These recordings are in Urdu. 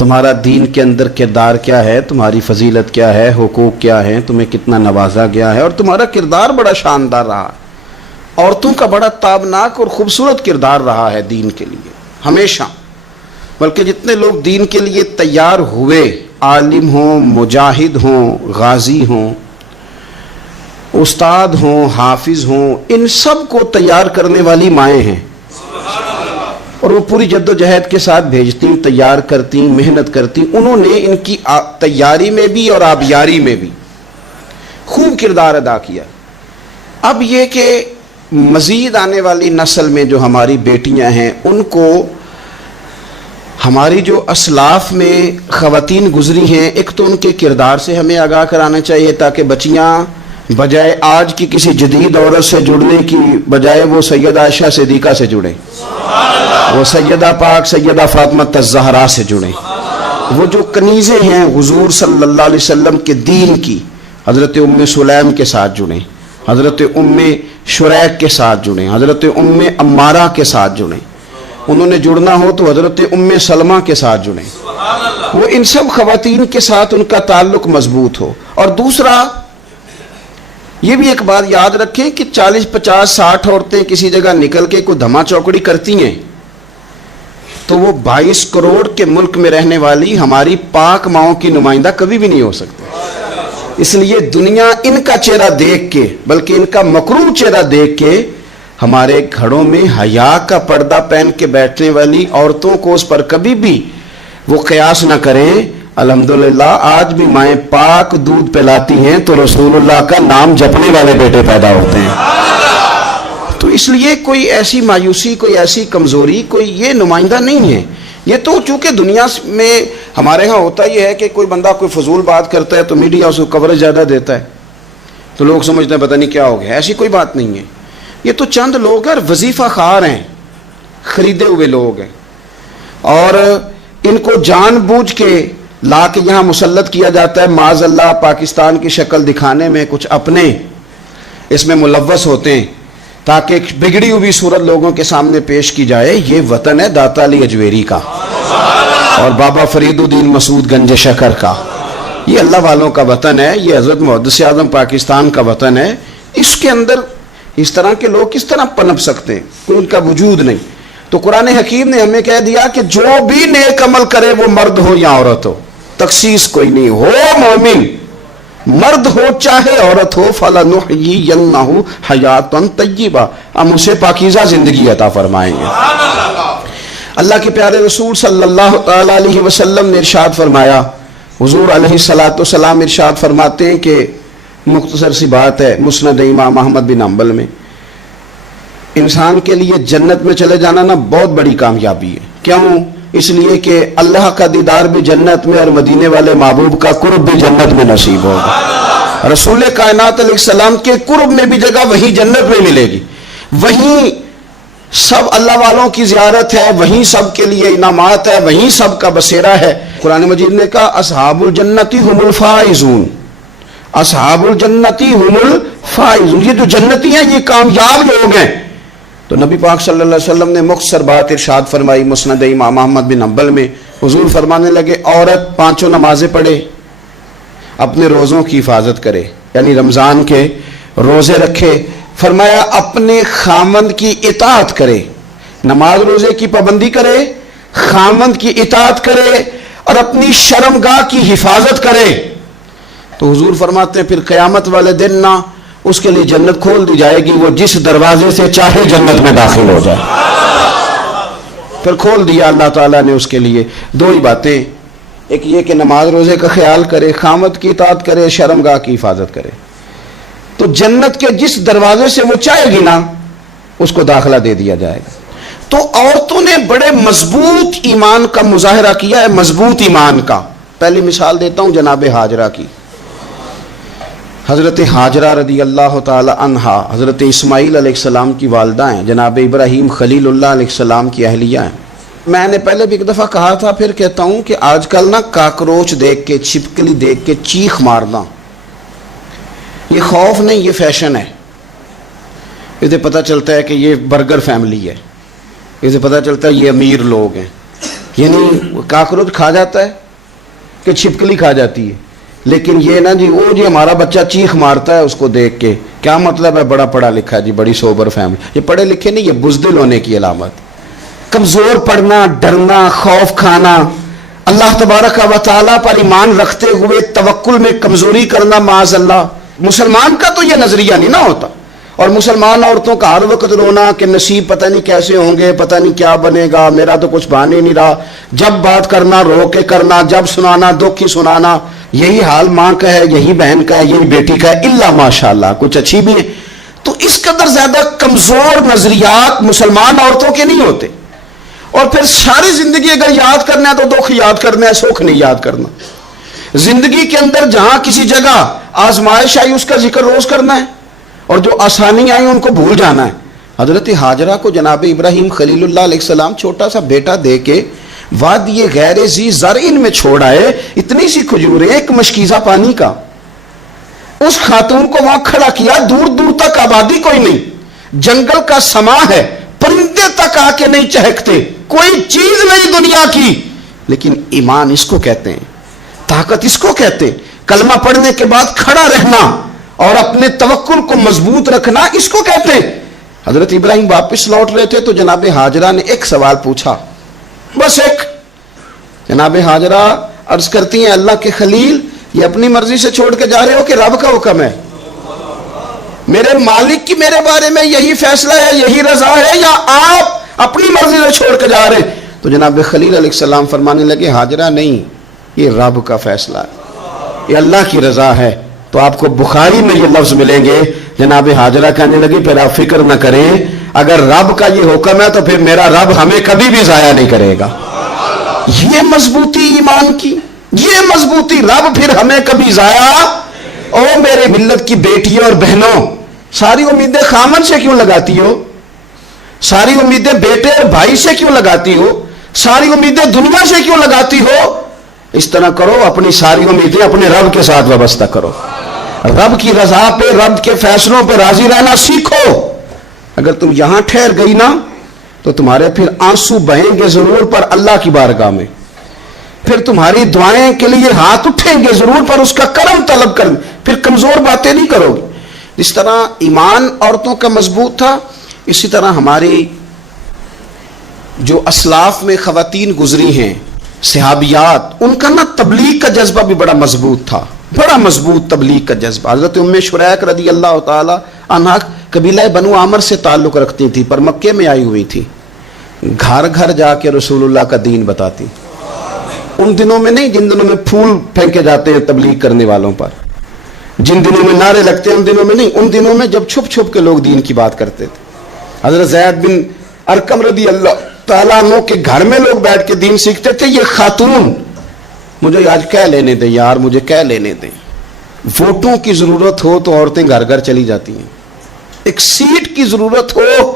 تمہارا دین کے اندر کردار کیا ہے، تمہاری فضیلت کیا ہے، حقوق کیا ہے، تمہیں کتنا نوازا گیا ہے، اور تمہارا کردار بڑا شاندار رہا، عورتوں کا بڑا تابناک اور خوبصورت کردار رہا ہے دین کے لیے ہمیشہ۔ بلکہ جتنے لوگ دین کے لیے تیار ہوئے، عالم ہوں، مجاہد ہوں، غازی ہوں، استاد ہوں، حافظ ہوں، ان سب کو تیار کرنے والی مائیں ہیں، اور وہ پوری جد و جہد کے ساتھ بھیجتی، تیار کرتی، محنت کرتی۔ انہوں نے ان کی تیاری میں بھی اور آبیاری میں بھی خوب کردار ادا کیا۔ اب یہ کہ مزید آنے والی نسل میں جو ہماری بیٹیاں ہیں، ان کو ہماری جو اسلاف میں خواتین گزری ہیں، ایک تو ان کے کردار سے ہمیں آگاہ کرانا چاہیے، تاکہ بچیاں بجائے آج کی کسی جدید عورت سے جڑنے کی بجائے وہ سیدہ عائشہ صدیقہ سے جڑیں، وہ سیدہ پاک سیدہ فاطمہ الزہرا سے جڑیں، وہ جو کنیزیں ہیں حضور صلی اللہ علیہ وسلم کے دین کی، حضرت ام سلیم کے ساتھ جڑیں، حضرت ام شریک کے ساتھ جڑیں، حضرت ام عمارہ کے ساتھ جڑیں، انہوں نے جڑنا ہو تو حضرت ام سلمہ کے ساتھ جڑیں، وہ ان سب خواتین کے ساتھ ان کا تعلق مضبوط ہو۔ اور دوسرا یہ بھی ایک بات یاد رکھیں کہ 40 50 60 عورتیں کسی جگہ نکل کے کوئی دھما چوکڑی کرتی ہیں تو وہ 22 کروڑ کے ملک میں رہنے والی ہماری پاک ماؤں کی نمائندہ کبھی بھی نہیں ہو سکتی۔ اس لیے دنیا ان کا چہرہ دیکھ کے، بلکہ ان کا مکروہ چہرہ دیکھ کے، ہمارے گھروں میں حیا کا پردہ پہن کے بیٹھنے والی عورتوں کو اس پر کبھی بھی وہ قیاس نہ کریں۔ الحمدللہ آج بھی مائیں پاک دودھ پلاتی ہیں تو رسول اللہ کا نام جپنے والے بیٹے پیدا ہوتے ہیں۔ تو اس لیے کوئی ایسی مایوسی، کوئی ایسی کمزوری، کوئی یہ نمائندہ نہیں ہے۔ یہ تو چونکہ دنیا میں ہمارے ہاں ہوتا یہ ہے کہ کوئی بندہ کوئی فضول بات کرتا ہے تو میڈیا اس کو کوریج زیادہ دیتا ہے، تو لوگ سمجھتے ہیں پتہ نہیں کیا ہو گیا۔ ایسی کوئی بات نہیں ہے، یہ تو چند لوگ ہیں، وظیفہ خار ہیں، خریدے ہوئے لوگ ہیں، اور ان کو جان بوجھ کے لا کے یہاں مسلط کیا جاتا ہے، معاذ اللہ پاکستان کی شکل دکھانے میں کچھ اپنے اس میں ملوث ہوتے ہیں تاکہ بگڑی ہوئی صورت لوگوں کے سامنے پیش کی جائے۔ یہ وطن ہے داتا علی اجویری کا اور بابا فرید الدین مسعود گنج شکر کا، یہ اللہ والوں کا وطن ہے، یہ حضرت محدث اعظم پاکستان کا وطن ہے۔ اس کے اندر اس طرح کے لوگ کس طرح پنپ سکتے ہیں؟ کوئی ان کا وجود نہیں۔ تو قرآن حکیم نے ہمیں کہہ دیا کہ جو بھی نیک عمل کرے وہ مرد ہو یا عورت ہو، تخصیص کوئی نہیں، ہو مومن، مرد ہو چاہے عورت ہو، فَلَنُحْيِيَنَّهُ حَيَاةً طَيِّبَةً، ہم اسے پاکیزہ زندگی عطا فرمائیں گے۔ اللہ کے پیارے رسول صلی اللہ تعالی علیہ وسلم نے ارشاد فرمایا، حضور علیہ السلام ارشاد فرماتے ہیں کہ مختصر سی بات ہے، مسند امام احمد بن حنبل میں، انسان کے لیے جنت میں چلے جانا نا بہت بڑی کامیابی ہے۔ کیوں؟ اس لیے کہ اللہ کا دیدار بھی جنت میں اور مدینے والے محبوب کا قرب بھی جنت میں نصیب ہوگا۔ رسول کائنات علیہ السلام کے قرب میں بھی جگہ وہی جنت میں ملے گی، وہیں سب اللہ والوں کی زیارت ہے، وہیں سب کے لیے انعامات ہے، وہیں سب کا بسیرا ہے۔ قرآن مجید نے کہا اصحاب الجنتی هم الفائزون، اصحاب الجنتی هم الفائزون، یہ جو جنتی ہیں یہ کامیاب لوگ ہیں۔ تو نبی پاک صلی اللہ علیہ وسلم نے مختصر بات ارشاد فرمائی مسند امام احمد بن حنبل میں، حضور فرمانے لگے عورت 5 نمازیں پڑھے، اپنے روزوں کی حفاظت کرے، یعنی رمضان کے روزے رکھے، فرمایا اپنے خامند کی اطاعت کرے، نماز روزے کی پابندی کرے، خامند کی اطاعت کرے اور اپنی شرمگاہ کی حفاظت کرے، تو حضور فرماتے ہیں پھر قیامت والے دن نہ اس کے لیے جنت کھول دی جائے گی، وہ جس دروازے سے چاہے جنت میں داخل ہو جائے۔ پھر کھول دیا اللہ تعالیٰ نے اس کے لیے۔ 2 ہی باتیں، ایک یہ کہ نماز روزے کا خیال کرے، خامد کی اطاعت کرے، شرمگاہ کی حفاظت کرے، تو جنت کے جس دروازے سے وہ چاہے گی نا اس کو داخلہ دے دیا جائے گا۔ تو عورتوں نے بڑے مضبوط ایمان کا مظاہرہ کیا ہے، مضبوط ایمان کا۔ پہلی مثال دیتا ہوں جناب ہاجرہ کی۔ حضرت ہاجرہ رضی اللہ تعالی عنہا حضرت اسماعیل علیہ السلام کی والدہ ہیں، جناب ابراہیم خلیل اللہ علیہ السلام کی اہلیہ ہیں۔ میں نے پہلے بھی ایک دفعہ کہا تھا، پھر کہتا ہوں کہ آج کل نا کاکروچ دیکھ کے، چھپکلی دیکھ کے چیخ مارنا یہ خوف نہیں، یہ فیشن ہے۔ اسے پتہ چلتا ہے کہ یہ برگر فیملی ہے، اسے پتہ چلتا ہے یہ امیر لوگ ہیں، یعنی کاکروچ کھا جاتا ہے کہ چھپکلی کھا جاتی ہے، لیکن یہ نا جی وہ جی ہمارا بچہ چیخ مارتا ہے اس کو دیکھ کے، کیا مطلب ہے بڑا پڑھا لکھا ہے جی، بڑی سوبر فیملی. یہ پڑھے لکھے نہیں، یہ بزدل ہونے کی علامت. کمزور پڑھنا، ڈرنا، خوف کھانا، اللہ تبارک و تعالیٰ پر ایمان رکھتے ہوئے توکل میں کمزوری کرنا، معاذ اللہ. مسلمان کا تو یہ نظریہ نہیں نہ ہوتا. اور مسلمان عورتوں کا ہر وقت رونا کہ نصیب پتہ نہیں کیسے ہوں گے، پتہ نہیں کیا بنے گا، میرا تو کچھ بان ہی نہیں رہا. جب بات کرنا رو کے کرنا، جب سنانا دکھ ہی سنانا. یہی حال ماں کا ہے، یہی بہن کا ہے، یہی بیٹی کا ہے، الا ماشاءاللہ کچھ اچھی بھی ہے. تو اس قدر زیادہ کمزور نظریات مسلمان عورتوں کے نہیں ہوتے. اور پھر ساری زندگی اگر یاد کرنا ہے تو دکھ یاد کرنا ہے، سکھ نہیں یاد کرنا. زندگی کے اندر جہاں کسی جگہ آزمائش آئی اس کا ذکر روز کرنا ہے، اور جو آسانی آئی ان کو بھول جانا ہے. حضرت ہاجرہ کو جناب ابراہیم خلیل اللہ علیہ السلام چھوٹا سا بیٹا دے کے وادی غیر ذی زرعین میں چھوڑ آئے. اتنی سی کھجوریں، ایک مشکیزہ پانی کا. اس خاتون کو وہاں کھڑا کیا، دور دور تک آبادی کوئی نہیں، جنگل کا سما ہے، پرندے تک آ کے نہیں چہکتے، کوئی چیز نہیں دنیا کی. لیکن ایمان اس کو کہتے ہیں، طاقت اس کو کہتے ہیں. کلمہ پڑھنے کے بعد کھڑا رہنا اور اپنے توکل کو مضبوط رکھنا اس کو کہتے ہیں. حضرت ابراہیم واپس لوٹ رہے تھے تو جناب ہاجرہ نے ایک سوال پوچھا، بس ایک. جناب ہاجرہ عرض کرتی ہیں اللہ کے خلیل، یہ اپنی مرضی سے چھوڑ کے جا رہے ہو کہ رب کا حکم ہے؟ میرے مالک کی میرے بارے میں یہی فیصلہ ہے، یہی رضا ہے، یا آپ اپنی مرضی سے چھوڑ کے جا رہے ہیں؟ تو جناب خلیل علیہ السلام فرمانے لگے ہاجرہ نہیں، یہ رب کا فیصلہ ہے، یہ اللہ کی رضا ہے. تو آپ کو بخاری میں یہ لفظ ملیں گے. جناب ہاجرہ کہنے لگی پھر آپ فکر نہ کریں، اگر رب کا یہ حکم ہے تو پھر میرا رب ہمیں کبھی بھی ضائع نہیں کرے گا. یہ مضبوطی ایمان کی، یہ مضبوطی، رب پھر ہمیں کبھی ضائع. او میرے ملت کی بیٹیوں اور بہنوں، ساری امیدیں خامن سے کیوں لگاتی ہو؟ ساری امیدیں بیٹے اور بھائی سے کیوں لگاتی ہو؟ ساری امیدیں دنیا سے کیوں لگاتی ہو؟ اس طرح کرو، اپنی ساری امیدیں اپنے رب کے ساتھ وابستہ کرو. رب کی رضا پہ، رب کے فیصلوں پہ راضی رہنا سیکھو. اگر تم یہاں ٹھہر گئی نا تو تمہارے پھر آنسو بہیں گے ضرور پر اللہ کی بارگاہ میں، پھر تمہاری دعائیں کے لیے ہاتھ اٹھیں گے ضرور پر اس کا کرم طلب کر، پھر کمزور باتیں نہیں کرو گی. جس طرح ایمان عورتوں کا مضبوط تھا، اسی طرح ہماری جو اسلاف میں خواتین گزری ہیں صحابیات، ان کا نا تبلیغ کا جذبہ بھی بڑا مضبوط تھا، بڑا مضبوط تبلیغ کا جذبہ. حضرت ام شریک رضی اللہ تعالی عنہا قبیلہ بنو عامر سے تعلق رکھتی تھی، پر مکے میں آئی ہوئی تھی. گھر گھر جا کے رسول اللہ کا دین بتاتی. ان دنوں میں نہیں جن دنوں میں پھول پھینکے جاتے ہیں تبلیغ کرنے والوں پر، جن دنوں میں نعرے لگتے ہیں ان دنوں میں نہیں، ان دنوں میں جب چھپ چھپ کے لوگ دین کی بات کرتے تھے. حضرت زید بن ارقم رضی اللہ تعالیٰ عنہ کے گھر میں لوگ بیٹھ کے دین سیکھتے تھے. یہ خاتون مجھے آج کہہ لینے دیں یار، مجھے کہہ لینے دیں. ووٹوں کی ضرورت ہو تو عورتیں گھر گھر چلی جاتی ہیں، ایک سیٹ کی ضرورت ہو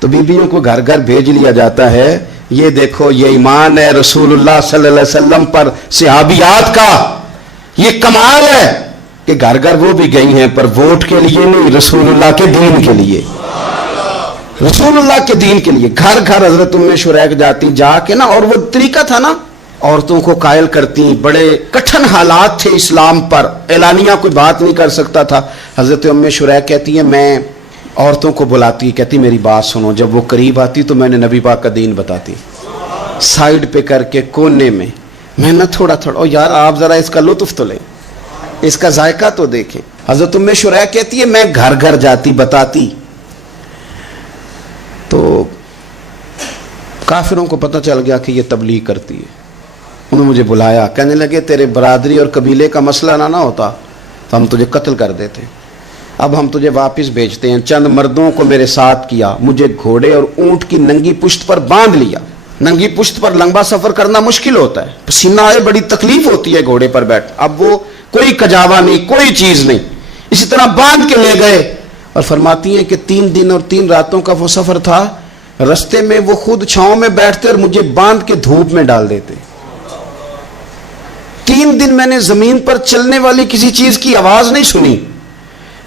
تو بیویوں کو گھر گھر بھیج لیا جاتا ہے. یہ دیکھو، یہ ایمان ہے رسول اللہ صلی اللہ علیہ وسلم پر صحابیات کا. یہ کمال ہے کہ گھر گھر وہ بھی گئی ہیں، پر ووٹ کے لیے نہیں، رسول اللہ کے دین کے لیے، رسول اللہ کے دین کے لیے. گھر گھر حضرت ام شریک جاتی، جا کے نا، اور وہ طریقہ تھا نا، عورتوں کو قائل کرتی. بڑے کٹھن حالات تھے اسلام پر، اعلانیہ کوئی بات نہیں کر سکتا تھا. حضرت ام شریک کہتی ہیں میں عورتوں کو بلاتی، کہتی میری بات سنو. جب وہ قریب آتی تو میں نے نبی پاک کا دین بتاتی، سائیڈ پہ کر کے کونے میں نہ تھوڑا تھوڑا، او یار آپ ذرا اس کا لطف تو لیں، اس کا ذائقہ تو دیکھیں. حضرت ام شریک کہتی ہے میں گھر گھر جاتی بتاتی. تو کافروں کو پتہ چل گیا کہ یہ تبلیغ کرتی ہے. انہوں نے مجھے بلایا، کہنے لگے تیرے برادری اور قبیلے کا مسئلہ نہ ہوتا تو ہم تجھے قتل کر دیتے. اب ہم تجھے واپس بھیجتے ہیں. چند مردوں کو میرے ساتھ کیا، مجھے گھوڑے اور اونٹ کی ننگی پشت پر باندھ لیا. ننگی پشت پر لمبا سفر کرنا مشکل ہوتا ہے، پسینہ آئے، بڑی تکلیف ہوتی ہے گھوڑے پر بیٹھ. اب وہ کوئی کجاوا نہیں، کوئی چیز نہیں، اسی طرح باندھ کے لے گئے. اور فرماتی ہیں کہ 3 دن اور 3 راتوں کا وہ سفر تھا. رستے میں وہ خود چھاؤں میں بیٹھتے اور مجھے باندھ کے دھوپ میں ڈال دیتے. 3 دن میں نے زمین پر چلنے والی کسی چیز کی آواز نہیں سنی.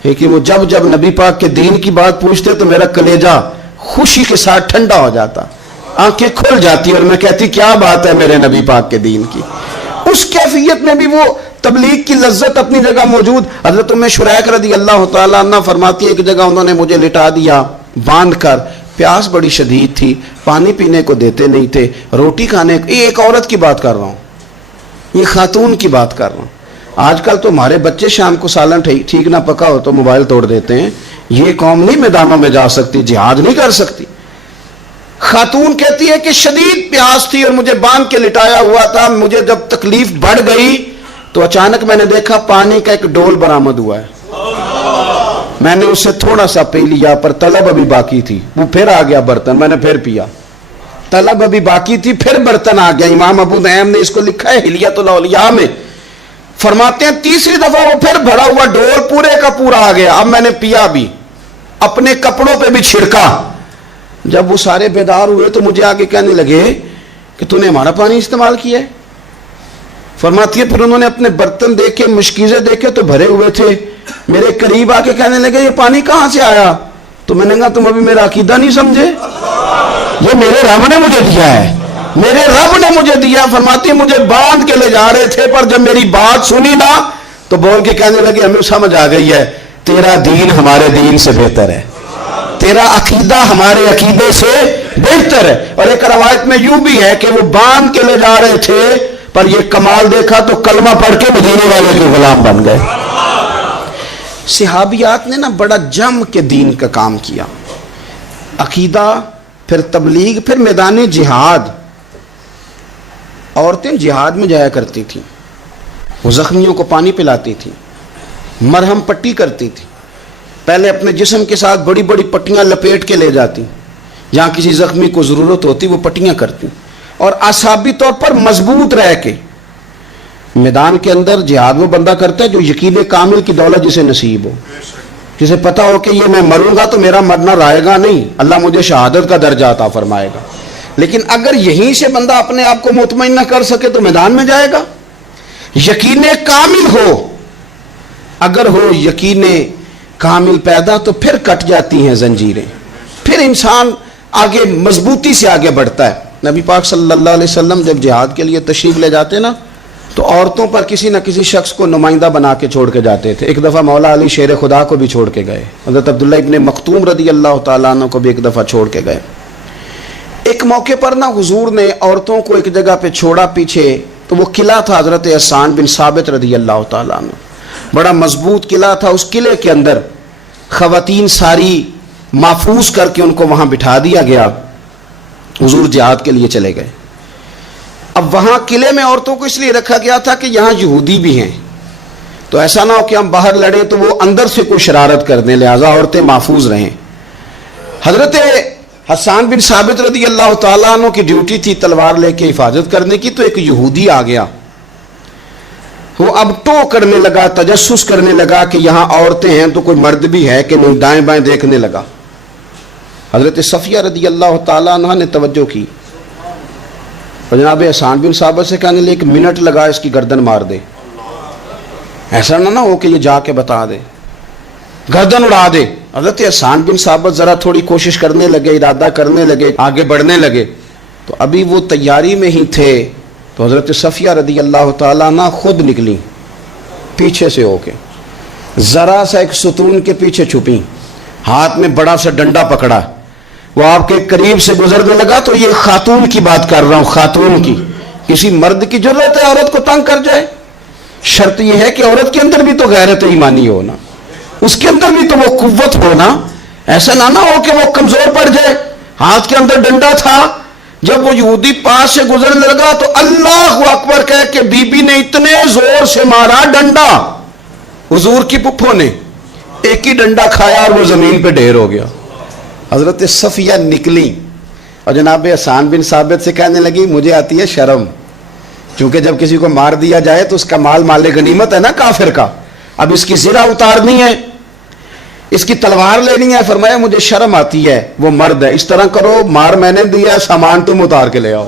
لیکن وہ جب نبی پاک کے دین کی بات پوچھتے تو میرا کلیجہ خوشی کے ساتھ ٹھنڈا ہو جاتا، آنکھیں کھل جاتی اور میں کہتی کیا بات ہے میرے نبی پاک کے دین کی. اس کیفیت میں بھی وہ تبلیغ کی لذت اپنی جگہ موجود. حضرت ام شریک رضی اللہ تعالیٰ عنہ فرماتی ہے ایک جگہ انہوں نے مجھے لٹا دیا باندھ کر, پیاس بڑی شدید تھی, پانی پینے کو دیتے نہیں تھے, روٹی کھانے کو, یہ ایک عورت کی بات کر رہا ہوں, یہ خاتون کی بات کر رہا ہوں. آج کل تو ہمارے بچے شام کو سالن ٹھیک نہ پکا ہو تو موبائل توڑ دیتے ہیں. یہ قوم نہیں میدانوں میں جا سکتی, جہاد نہیں کر سکتی. خاتون کہتی ہے کہ شدید پیاس تھی اور مجھے باندھ کے لٹایا ہوا تھا. مجھے جب تکلیف بڑھ گئی تو اچانک میں نے دیکھا پانی کا ایک ڈول برآمد ہوا ہے. میں نے اسے تھوڑا سا پی لیا, پر طلب ابھی باقی تھی. وہ پھر آ گیا برتن, میں نے پھر پیا. طلب ابھی باقی تھی, پھر برتن آ گیا. امام ابو نعیم نے اس کو لکھا ہے حلیۃ الاولیاء میں, فرماتے ہیں تیسری دفعہ وہ پھر بھرا ہوا ڈول پورے کا پورا آ گیا. اب میں نے پیا بھی, اپنے کپڑوں پہ بھی چھڑکا. جب وہ سارے بیدار ہوئے تو مجھے آگے کہنے لگے کہ تو نے ہمارا پانی استعمال کیا ہے. فرماتی ہے پھر انہوں نے اپنے برتن دیکھے, مشکیزیں دیکھے تو بھرے ہوئے تھے. میرے قریب آ کے کہنے لگے یہ پانی کہاں سے آیا؟ تو میں نے کہا تم ابھی میرا عقیدہ نہیں سمجھے, یہ میرے رب نے مجھے دیا ہے, میرے رب نے مجھے دیا. فرماتی ہے مجھے باندھ کے لے جا رہے تھے, پر جب میری بات سنی نا تو بول کے کہنے لگے ہمیں سمجھ آ گئی ہے تیرا دین ہمارے دین سے بہتر ہے, تیرا عقیدہ ہمارے عقیدے سے بہتر ہے. اور ایک روایت میں یوں بھی ہے کہ وہ باندھ کے لے جا رہے تھے, پر یہ کمال دیکھا تو کلمہ پڑھ کے مدینے والے کے غلام بن گئے. صحابیات نے نا بڑا جم کے دین کا کام کیا. عقیدہ, پھر تبلیغ, پھر میدان جہاد. عورتیں جہاد میں جایا کرتی تھیں, وہ زخمیوں کو پانی پلاتی تھیں, مرہم پٹی کرتی تھیں. پہلے اپنے جسم کے ساتھ بڑی بڑی پٹیاں لپیٹ کے لے جاتی, جہاں کسی زخمی کو ضرورت ہوتی وہ پٹیاں کرتی. اور اعصابی طور پر مضبوط رہ کے میدان کے اندر جہاد وہ بندہ کرتا ہے جو یقین کامل کی دولت جسے نصیب ہو, جسے پتا ہو کہ یہ میں مروں گا تو میرا مرنا رائے گا نہیں, اللہ مجھے شہادت کا درجہ عطا فرمائے گا. لیکن اگر یہیں سے بندہ اپنے آپ کو مطمئن نہ کر سکے تو میدان میں جائے گا. یقین کامل ہو, اگر ہو یقین کامل پیدا تو پھر کٹ جاتی ہیں زنجیریں, پھر انسان آگے مضبوطی سے آگے بڑھتا ہے. نبی پاک صلی اللہ علیہ وسلم جب جہاد کے لیے تشریف لے جاتے نا تو عورتوں پر کسی نہ کسی شخص کو نمائندہ بنا کے چھوڑ کے جاتے تھے. ایک دفعہ مولا علی شیر خدا کو بھی چھوڑ کے گئے, حضرت عبداللہ ابن مختوم رضی اللہ تعالیٰ عنہ کو بھی ایک دفعہ چھوڑ کے گئے. ایک موقع پر نا حضور نے عورتوں کو ایک جگہ پہ چھوڑا پیچھے, تو وہ قلعہ تھا حضرت حسان بن ثابت رضی اللہ تعالیٰ عنہ, بڑا مضبوط قلعہ تھا. اس قلعے کے اندر خواتین ساری محفوظ کر کے ان کو وہاں بٹھا دیا گیا. حضور جہاد کے لیے چلے گئے. اب وہاں قلعے میں عورتوں کو اس لیے رکھا گیا تھا کہ یہاں یہودی بھی ہیں, تو ایسا نہ ہو کہ ہم باہر لڑیں تو وہ اندر سے کوئی شرارت کر دیں, لہٰذا عورتیں محفوظ رہیں. حضرت حسان بن ثابت رضی اللہ تعالیٰ عنہ کی ڈیوٹی تھی تلوار لے کے حفاظت کرنے کی, تو ایک یہودی آ گیا. وہ اب ٹو کرنے لگا, تجسس کرنے لگا کہ یہاں عورتیں ہیں تو کوئی مرد بھی ہے کہ نہیں, دائیں بائیں دیکھنے لگا. حضرت صفیہ رضی اللہ تعالیٰ عنہ نے توجہ کی, اور جناب حسان بن ثابت سے کہنے لے 1 منٹ لگا اس کی گردن مار دے, ایسا نہ ہو کہ یہ جا کے بتا دے, گردن اڑا دے. حضرت حسان بن ثابت ذرا تھوڑی کوشش کرنے لگے, ارادہ کرنے لگے, آگے بڑھنے لگے, تو ابھی وہ تیاری میں ہی تھے تو حضرت صفیہ رضی اللہ تعالیٰ عنہ خود نکلی پیچھے سے ہو کے, ذرا سا ایک ستون کے پیچھے چھپی, ہاتھ میں بڑا سا ڈنڈا پکڑا. وہ آپ کے قریب سے گزرنے لگا. تو یہ خاتون کی بات کر رہا ہوں, خاتون کی. کسی مرد کی ضرورت ہے عورت کو تنگ کر جائے؟ شرط یہ ہے کہ عورت کے اندر بھی تو غیرت ایمانی ہونا, اس کے اندر بھی تو وہ قوت ہونا. ایسا نہ ہو کہ وہ کمزور پڑ جائے. ہاتھ کے اندر ڈنڈا تھا, جب وہ یہودی پاس سے گزرنے لگا تو اللہ اکبر کہہ کے بی بی نے اتنے زور سے مارا ڈنڈا, حضور کی پپھوں نے ایک ہی ڈنڈا کھایا اور وہ زمین پہ ڈھیر ہو گیا. حضرت صفیہ نکلی اور جناب حسان بن ثابت سے کہنے لگی مجھے آتی ہے شرم, کیونکہ جب کسی کو مار دیا جائے تو اس کا مال مال غنیمت ہے نا کافر کا, اب اس کی زرہ اتارنی ہے, اس کی تلوار لینی ہے. فرمایا مجھے شرم آتی ہے, وہ مرد ہے, اس طرح کرو مار میں نے دیا, سامان تم اتار کے لے آؤ.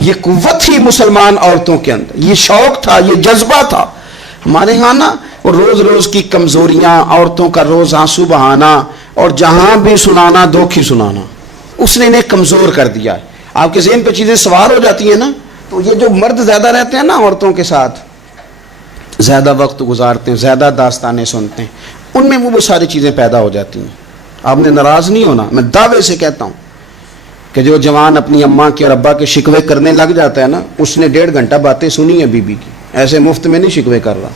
یہ قوت تھی مسلمان عورتوں کے اندر, یہ شوق تھا, یہ جذبہ تھا. ہمارے ہاں نا روز روز کی کمزوریاں, عورتوں کا روز آنسو بہانا اور جہاں بھی سنانا دکھ ہی سنانا, اس نے انہیں کمزور کر دیا. آپ کے ذہن پہ چیزیں سوار ہو جاتی ہیں نا تو یہ جو مرد زیادہ رہتے ہیں نا عورتوں کے ساتھ، زیادہ وقت گزارتے ہیں، زیادہ داستانیں سنتے ہیں، ان میں وہ ساری چیزیں پیدا ہو جاتی ہیں. آپ نے ناراض نہیں ہونا، میں دعوے سے کہتا ہوں کہ جو جوان اپنی اماں کے اور ابا کے شکوے کرنے لگ جاتا ہے نا، اس نے 1.5 گھنٹہ باتیں سنی ہیں بی بی کی، ایسے مفت میں نہیں شکوے کر رہا،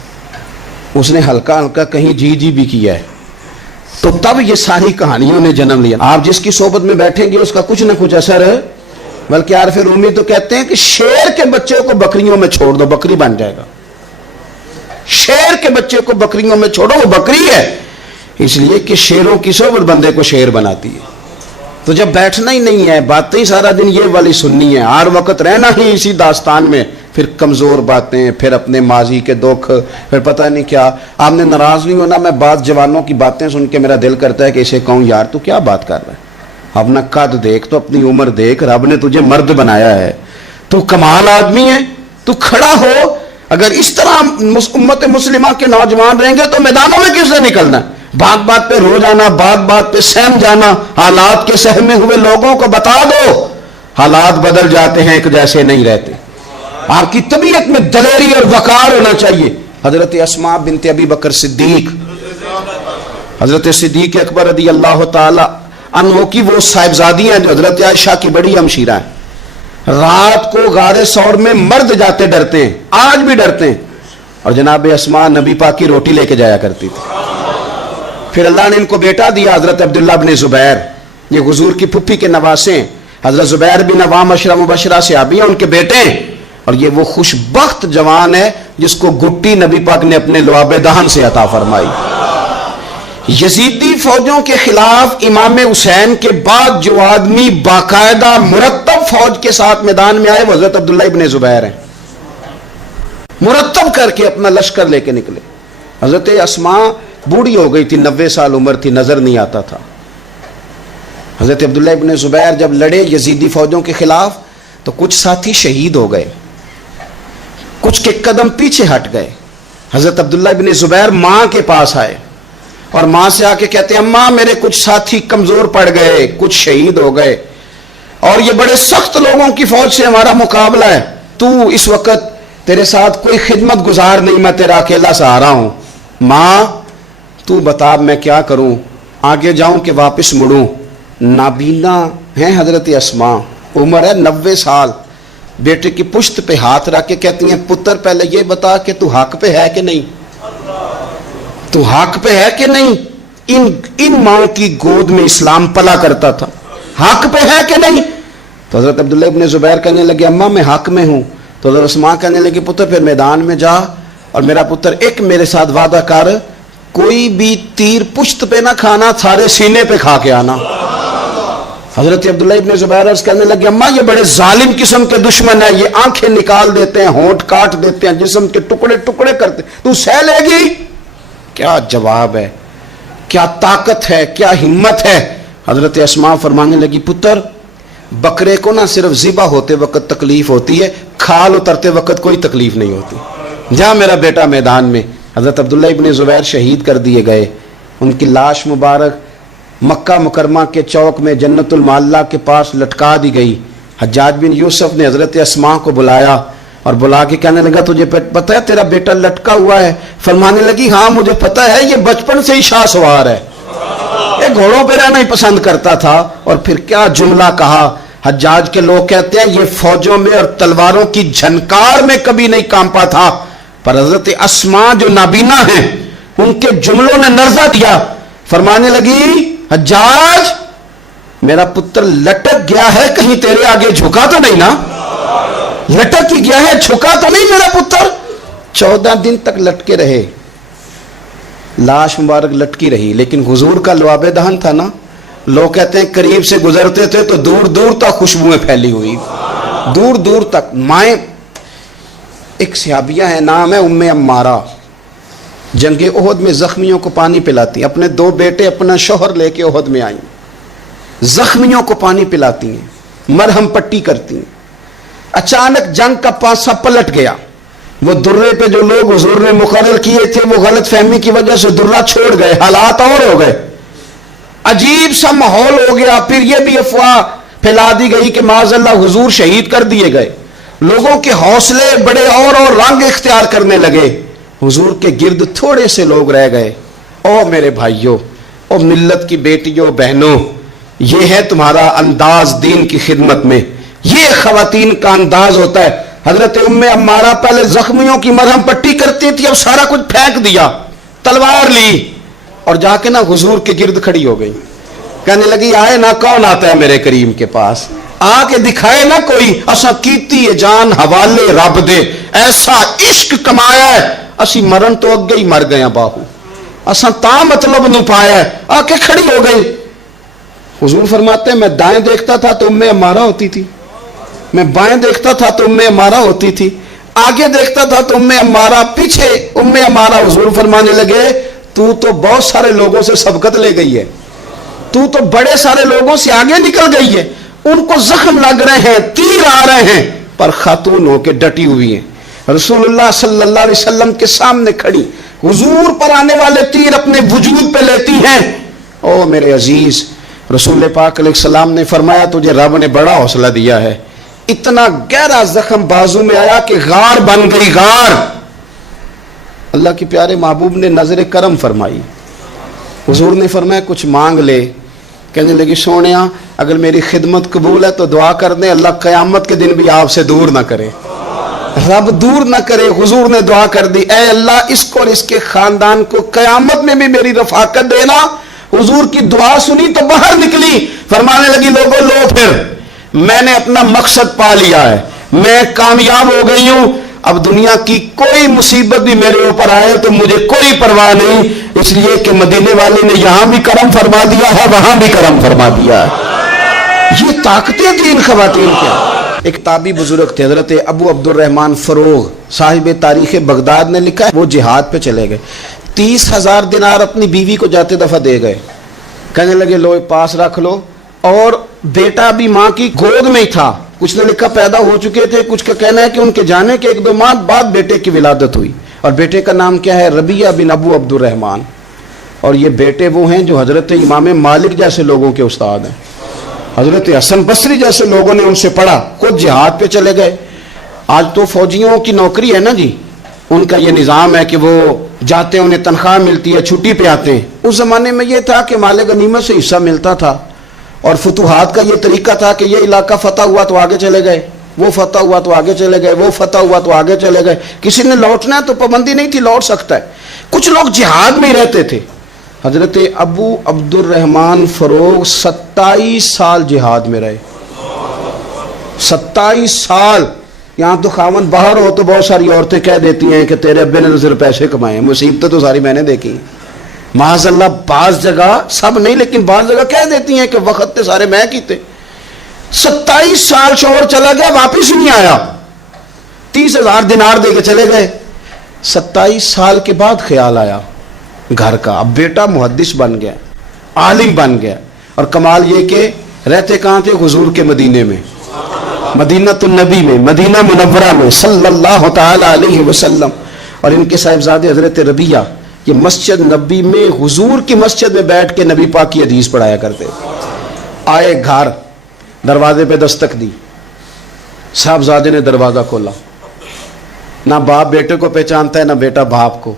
اس نے ہلکا ہلکا کہیں جی جی بھی کیا ہے. تو تب یہ ساری کہانیوں نے جنم لیا. آپ جس کی صحبت میں بیٹھیں گے اس کا کچھ نہ کچھ اثر ہے. بلکہ عارف رومی تو کہتے ہیں کہ شیر کے بچے کو بکریوں میں چھوڑ دو، بکری بن جائے گا. شیر کے بچے کو بکریوں میں چھوڑو، وہ بکری ہے. اس لیے کہ شیروں کی صحبت بندے کو شیر بناتی ہے. تو جب بیٹھنا ہی نہیں ہے، باتیں ہی سارا دن یہ والی سننی ہے، ہر وقت رہنا ہی اسی داستان میں، پھر کمزور باتیں، پھر اپنے ماضی کے دکھ، پھر پتہ نہیں کیا. آپ نے ناراض نہیں ہونا، میں بعض جوانوں کی باتیں سن کے میرا دل کرتا ہے کہ اسے کہوں یار تو کیا بات کر رہا ہے، اپنا قد دیکھ، تو اپنی عمر دیکھ، رب نے تجھے مرد بنایا ہے، تو کمال آدمی ہے، تو کھڑا ہو. اگر اس طرح امت مسلمہ کے نوجوان رہیں گے تو میدانوں میں کس سے نکلنا ہے؟ بات بات پہ رو جانا، بات بات پہ سہم جانا. حالات کے سہمے ہوئے لوگوں کو بتا دو حالات بدل جاتے ہیں، ایک جیسے نہیں رہتے. آپ کی طبیعت میں دلیری اور وقار ہونا چاہیے. حضرت اسماء بنت ابی بکر صدیق، حضرت صدیق اکبر رضی اللہ تعالی عنہ کی وہ صاحبزادی ہیں جو حضرت عائشہ کی بڑی ہمشیرہ ہیں. رات کو غار ثور میں مرد جاتے ڈرتے ہیں، آج بھی ڈرتے ہیں. اور جناب اسماء نبی پاک کی روٹی لے کے جایا کرتی تھی. پھر اللہ نے ان کو بیٹا دیا، حضرت عبداللہ بن زبیر، یہ حضور کی پھپھی کے نواسے ہیں. حضرت زبیر بن عوام عشرہ مبشرہ صحابی ہیں، ان کے بیٹے ہیں. اور یہ وہ خوش بخت جوان ہے جس کو گٹی نبی پاک نے اپنے لعاب دہن سے عطا فرمائی. یزیدی فوجوں کے خلاف امام حسین کے بعد جو آدمی باقاعدہ مرتب فوج کے ساتھ میدان میں آئے وہ حضرت عبداللہ ابن زبیر ہیں. مرتب کر کے اپنا لشکر لے کے نکلے. حضرت اسماء بوڑھی ہو گئی تھی، 90 سال عمر تھی، نظر نہیں آتا تھا. حضرت عبداللہ ابن زبیر جب لڑے یزیدی فوجوں کے خلاف تو کچھ ساتھی شہید ہو گئے، کچھ کے قدم پیچھے ہٹ گئے. حضرت عبداللہ ابن زبیر ماں کے پاس آئے اور ماں سے آ کے کہتے ہیں اماں میرے کچھ ساتھی کمزور پڑ گئے، کچھ شہید ہو گئے، اور یہ بڑے سخت لوگوں کی فوج سے ہمارا مقابلہ ہے. تو اس وقت تیرے ساتھ کوئی خدمت گزار نہیں، میں تیرا اکیلا سہارا ہوں. ماں تو بتا میں کیا کروں، آگے جاؤں کہ واپس مڑوں. نابینا ہیں حضرت اسماء، عمر ہے 90 سال. بیٹے کی پشت پہ ہاتھ رکھ کے کہتی ہیں پتر پہلے یہ بتا کہ تو حق پہ ہے کہ نہیں، تو حق پہ ہے کہ نہیں. ان ماں کی گود میں اسلام پلا کرتا تھا، حق پہ ہے کہ نہیں. تو حضرت عبداللہ ابن زبیر کہنے لگے اماں میں حق میں ہوں. تو حضرت اسماء کہنے لگے پتر پھر میدان میں جا اور میرا پتر ایک میرے ساتھ وعدہ کر، کوئی بھی تیر پشت پہ نہ کھانا، سارے سینے پہ کھا کے آنا. حضرت عبداللہ ابن زبیر عرض کرنے لگے اماں یہ بڑے ظالم قسم کے دشمن ہیں، یہ آنکھیں نکال دیتے ہیں، ہونٹ کاٹ دیتے ہیں، جسم کے ٹکڑے ٹکڑے کرتے ہیں، تو سہ لے گی؟ کیا جواب ہے، کیا طاقت ہے، کیا ہمت ہے. حضرت اسماء فرمانے لگی پتر بکرے کو نہ صرف ذبح ہوتے وقت تکلیف ہوتی ہے، کھال اترتے وقت کوئی تکلیف نہیں ہوتی. جا میرا بیٹا میدان میں. حضرت عبداللہ ابن زبیر شہید کر دیے گئے. ان کی لاش مبارک مکہ مکرمہ کے چوک میں جنت المعلیٰ کے پاس لٹکا دی گئی. حجاج بن یوسف نے حضرت اسماء کو بلایا اور بلا کے کہنے لگا تجھے پتہ ہے تیرا بیٹا لٹکا ہوا ہے؟ فرمانے لگی ہاں مجھے پتہ ہے، یہ بچپن سے ہی شاہ سوار ہے، یہ گھوڑوں پہ رہنا ہی پسند کرتا تھا. اور پھر کیا جملہ کہا. حجاج کے لوگ کہتے ہیں یہ فوجوں میں اور تلواروں کی جھنکار میں کبھی نہیں کانپا تھا، پر حضرت اسماء جو نابینا ہیں ان کے جملوں نے نرزہ دیا. فرمانے لگی حجاج میرا پتر لٹک گیا ہے، کہیں تیرے آگے جھکا تو نہیں نا؟ لٹک ہی گیا ہے، جھکا تو نہیں میرا پتر؟ 14 دن تک لٹکے رہے، لاش مبارک لٹکی رہی. لیکن حضور کا لعاب دہن تھا نا، لوگ کہتے ہیں قریب سے گزرتے تھے تو دور دور تک خوشبوئیں پھیلی ہوئی، دور دور تک. مائیں ایک صحابیہ ہے، نام ہے ام عمارہ، جنگ احد میں زخمیوں کو پانی پلاتی. اپنے 2 بیٹے اپنا شوہر لے کے احد میں آئیں، زخمیوں کو پانی پلاتی ہیں، مرہم پٹی کرتی ہیں. اچانک جنگ کا پانسا پلٹ گیا. وہ درے پہ جو لوگ حضور نے مقرر کیے تھے وہ غلط فہمی کی وجہ سے درہ چھوڑ گئے، حالات اور ہو گئے، عجیب سا ماحول ہو گیا. پھر یہ بھی افواہ پھیلا دی گئی کہ معاذ اللہ حضور شہید کر دیے گئے. لوگوں کے حوصلے بڑے اور رنگ اختیار کرنے لگے. حضور کے گرد تھوڑے سے لوگ رہ گئے. او میرے بھائیوں، او ملت کی بیٹیوں بہنوں، یہ ہے تمہارا انداز دین کی خدمت میں. یہ خواتین کا انداز ہوتا ہے. حضرت ام عمارہ پہلے زخمیوں کی مرہم پٹی کرتی تھی، اب سارا کچھ پھینک دیا، تلوار لی اور جا کے نا حضور کے گرد کھڑی ہو گئی. کہنے لگی آئے نا کون آتا ہے میرے کریم کے پاس، آ کے دکھائے نا کوئی، اسا کیتی جان حوالے رب دے، ایسا عشق کمایا ہے اسی مرن تو اگے ہی مر گیا باہو، اسا تا مطلب نو پایا ہے. آ کے کھڑی ہو گئی. حضور فرماتے ہیں میں دائیں دیکھتا تھا تو ام عمارہ ہوتی تھی، میں بائیں دیکھتا تھا تو ام عمارہ ہوتی تھی، آگے دیکھتا تھا تو ام عمارہ، پیچھے ام عمارہ. حضور فرمانے لگے تو بہت سارے لوگوں سے سبقت لے گئی ہے، تو بڑے سارے لوگوں سے آگے نکل گئی ہے. ان کو زخم لگ رہے ہیں، تیر آ رہے ہیں، پر خاتون ہو کے ڈٹی ہوئی ہیں. رسول اللہ صلی اللہ علیہ وسلم کے سامنے کھڑی، حضور پر آنے والے تیر اپنے وجود پہ لیتی ہیں. او میرے عزیز، رسول پاک علیہ السلام نے فرمایا تجھے رب نے بڑا حوصلہ دیا ہے. اتنا گہرا زخم بازو میں آیا کہ غار بن گئی، غار. اللہ کے پیارے محبوب نے نظر کرم فرمائی. حضور نے فرمایا کچھ مانگ لے. کہنے لگی سونیا اگر میری خدمت قبول ہے تو دعا کر دیں اللہ قیامت کے دن بھی آپ سے دور نہ کرے، رب دور نہ کرے. حضور نے دعا کر دی، اے اللہ اس کو اور اس کے خاندان کو قیامت میں بھی میری رفاقت دینا. حضور کی دعا سنی تو باہر نکلی، فرمانے لگی لوگوں لو پھر میں نے اپنا مقصد پا لیا ہے، میں کامیاب ہو گئی ہوں. اب دنیا کی کوئی مصیبت بھی میرے اوپر آئے تو مجھے کوئی پرواہ نہیں، اس لیے کہ مدینے والے نے یہاں بھی کرم فرما دیا ہے، وہاں بھی کرم فرما دیا ہے. یہ طاقتیں تھیں ان خواتین کیا. ایک تابعی بزرگ تھے حضرت ابو عبد الرحمن فروغ، صاحب تاریخ بغداد نے لکھا ہے وہ جہاد پہ چلے گئے. 30,000 دینار اپنی بیوی کو جاتے دفعہ دے گئے. کہنے لگے لو پاس رکھ لو. اور بیٹا بھی ماں کی گود میں ہی تھا. کچھ نے لکھا پیدا ہو چکے تھے، کچھ کا کہنا ہے کہ ان کے جانے کے 1-2 ماہ بعد بیٹے کی ولادت ہوئی. اور بیٹے کا نام کیا ہے؟ ربیعہ بن ابو عبد الرحمن. اور یہ بیٹے وہ ہیں جو حضرت امام مالک جیسے لوگوں کے استاد ہیں، حضرت حسن بصری جیسے لوگوں نے ان سے پڑھا. خود جہاد پہ چلے گئے. آج تو فوجیوں کی نوکری ہے نا جی، ان کا یہ نظام ہے کہ وہ جاتے ہیں، انہیں تنخواہ ملتی ہے، چھٹی پہ آتے ہیں. اس زمانے میں یہ تھا کہ مال غنیمت سے حصہ ملتا تھا، اور فتوحات کا یہ طریقہ تھا کہ یہ علاقہ فتح ہوا تو آگے چلے گئے، وہ فتح ہوا تو آگے چلے گئے، وہ فتح ہوا تو آگے چلے گئے. کسی نے لوٹنا ہے تو پابندی نہیں تھی، لوٹ سکتا ہے. کچھ لوگ جہاد میں ہی رہتے تھے. حضرت ابو عبد الرحمن فروغ 27 سال جہاد میں رہے. 27 سال. یہاں تو خاون باہر ہو تو بہت ساری عورتیں کہہ دیتی ہیں کہ تیرے ابے نے نظر پیسے کمائے. مصیبتیں تو ساری میں نے دیکھی معاذ اللہ. بعض جگہ، سب نہیں لیکن بعض جگہ کہہ دیتی ہیں کہ وقت تے سارے میں کیتے. 27 سال شوہر چلا گیا، واپس نہیں آیا، 30,000 دینار دے کے چلے گئے. 27 سال کے بعد خیال آیا گھر کا. اب بیٹا محدث بن گیا، عالم بن گیا. اور کمال یہ کہ رہتے کہاں تھے؟ حضور کے مدینے میں، مدینہ النبی میں، مدینہ منورہ میں صلی اللہ تعالی علیہ وسلم. اور ان کے صاحبزادے حضرت ربیعہ یہ مسجد نبی میں، حضور کی مسجد میں بیٹھ کے نبی پاک کی حدیث پڑھایا کرتے. آئے گھر، دروازے پہ دستک دی، صاحبزادے نے دروازہ کھولا. نہ باپ بیٹے کو پہچانتا ہے، نہ بیٹا باپ کو.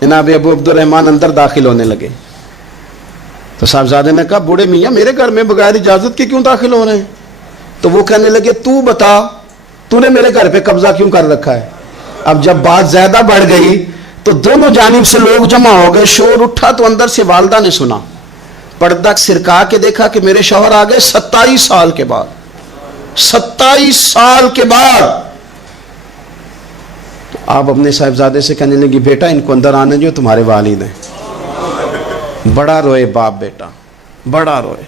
جناب ابو عبد الرحمن اندر داخل ہونے لگے تو صاحبزادے نے کہا بوڑھے میاں میرے گھر میں بغیر اجازت کے کیوں داخل ہو رہے ہیں؟ تو وہ کہنے لگے تو بتا، تو نے میرے گھر پہ قبضہ کیوں کر رکھا ہے؟ اب جب بات زیادہ بڑھ گئی تو دونوں جانب سے لوگ جمع ہو گئے. شور اٹھا تو اندر سے والدہ نے سنا، پردہ سرکا کے دیکھا کہ میرے شوہر آ گئے 27 سال کے بعد. 27 سال کے بعد. تو آپ اپنے صاحبزادے سے کہنے لگی بیٹا ان کو اندر آنے جو تمہارے والد ہیں. بڑا روئے باپ بیٹا، بڑا روئے.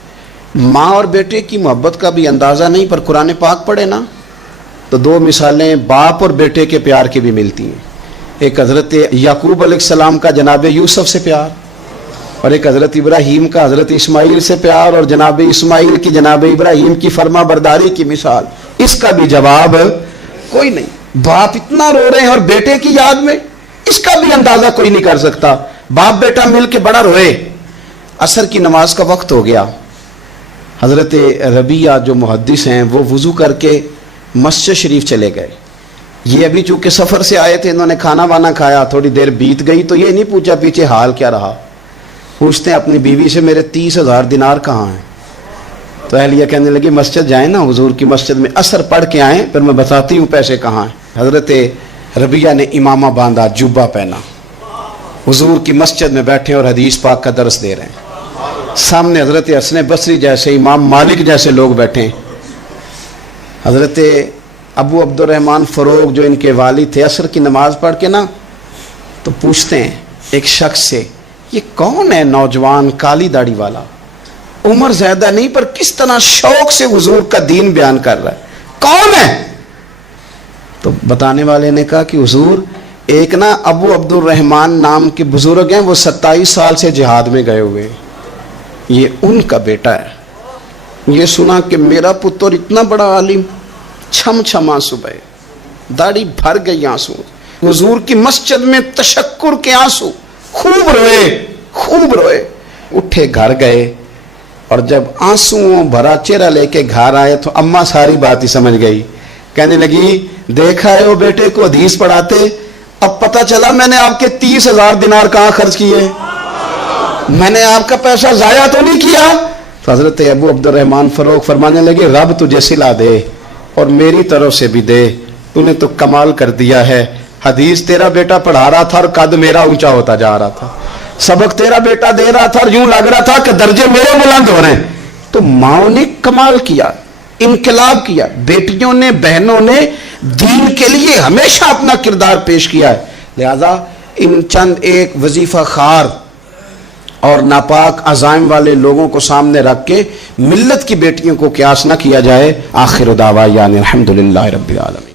ماں اور بیٹے کی محبت کا بھی اندازہ نہیں، پر قرآن پاک پڑھے نا تو 2 مثالیں باپ اور بیٹے کے پیار کی بھی ملتی ہیں. ایک حضرت یعقوب علیہ السلام کا جناب یوسف سے پیار، اور ایک حضرت ابراہیم کا حضرت اسماعیل سے پیار، اور جناب اسماعیل کی جناب ابراہیم کی فرما برداری کی مثال. اس کا بھی جواب کوئی نہیں. باپ اتنا رو رہے ہیں اور بیٹے کی یاد میں، اس کا بھی اندازہ کوئی نہیں کر سکتا. باپ بیٹا مل کے بڑا روئے. عصر کی نماز کا وقت ہو گیا. حضرت ربیعہ جو محدث ہیں وہ وضو کر کے مسجد شریف چلے گئے. یہ ابھی چونکہ سفر سے آئے تھے, انہوں نے کھانا وانا کھایا, تھوڑی دیر بیت گئی تو یہ نہیں پوچھا پیچھے حال کیا رہا. پوچھتے ہیں اپنی بیوی سے میرے 30,000 دینار کہاں ہیں؟ تو اہلیہ کہنے لگی مسجد جائیں نا, حضور کی مسجد میں عصر پڑھ کے آئیں, پھر میں بتاتی ہوں پیسے کہاں ہیں. حضرت ربیہ نے امامہ باندھا, جبہ پہنا, حضور کی مسجد میں بیٹھے اور حدیث پاک کا درس دے رہے ہیں. سامنے حضرت حسن بصری جیسے, امام مالک جیسے لوگ بیٹھے ہیں. حضرت ابو عبد الرحمن فروغ جو ان کے والد تھے, عصر کی نماز پڑھ کے نا تو پوچھتے ہیں ایک شخص سے, یہ کون ہے نوجوان کالی داڑھی والا, عمر زیادہ نہیں پر کس طرح شوق سے حضور کا دین بیان کر رہا ہے, کون ہے؟ تو بتانے والے نے کہا کہ حضور ایک نا ابو عبد الرحمن نام کے بزرگ ہیں, وہ 27 سال سے جہاد میں گئے ہوئے, یہ ان کا بیٹا ہے. یہ سنا کہ میرا پتر اتنا بڑا عالم, چھم چھم آنسو بہے, داڑھی بھر گئی آنسو, حضور کی مسجد میں تشکر کے آنسو, خوب روئے خوب روئے. اٹھے گھر گئے اور جب آنسوؤں بھرا چہرہ لے کے گھر آئے تو اماں ساری بات ہی سمجھ گئی. کہنے لگی دیکھا ہے وہ بیٹے کو حدیث پڑھاتے, اب پتہ چلا میں نے آپ کے 30,000 دینار کہاں خرچ کیے, میں نے آپ کا پیسہ ضائع تو نہیں کیا. تو حضرت ابو عبد الرحمن فروغ فرمانے لگے رب تجھے صلہ دے اور میری طرف سے بھی دے, تو نے تو کمال کر دیا ہے. حدیث تیرا بیٹا پڑھا رہا تھا اور قد میرا اونچا ہوتا جا رہا تھا, سبق تیرا بیٹا دے رہا تھا اور یوں لگ رہا تھا کہ درجے میرے بلند ہو رہے ہیں. تو ماں نے کمال کیا, انقلاب کیا, بیٹیوں نے بہنوں نے دین کے لیے ہمیشہ اپنا کردار پیش کیا ہے. لہذا ان چند ایک وظیفہ خار اور ناپاک عزائم والے لوگوں کو سامنے رکھ کے ملت کی بیٹیوں کو قیاس نہ کیا جائے. آخر دعوانا الحمدللہ رب العالمین.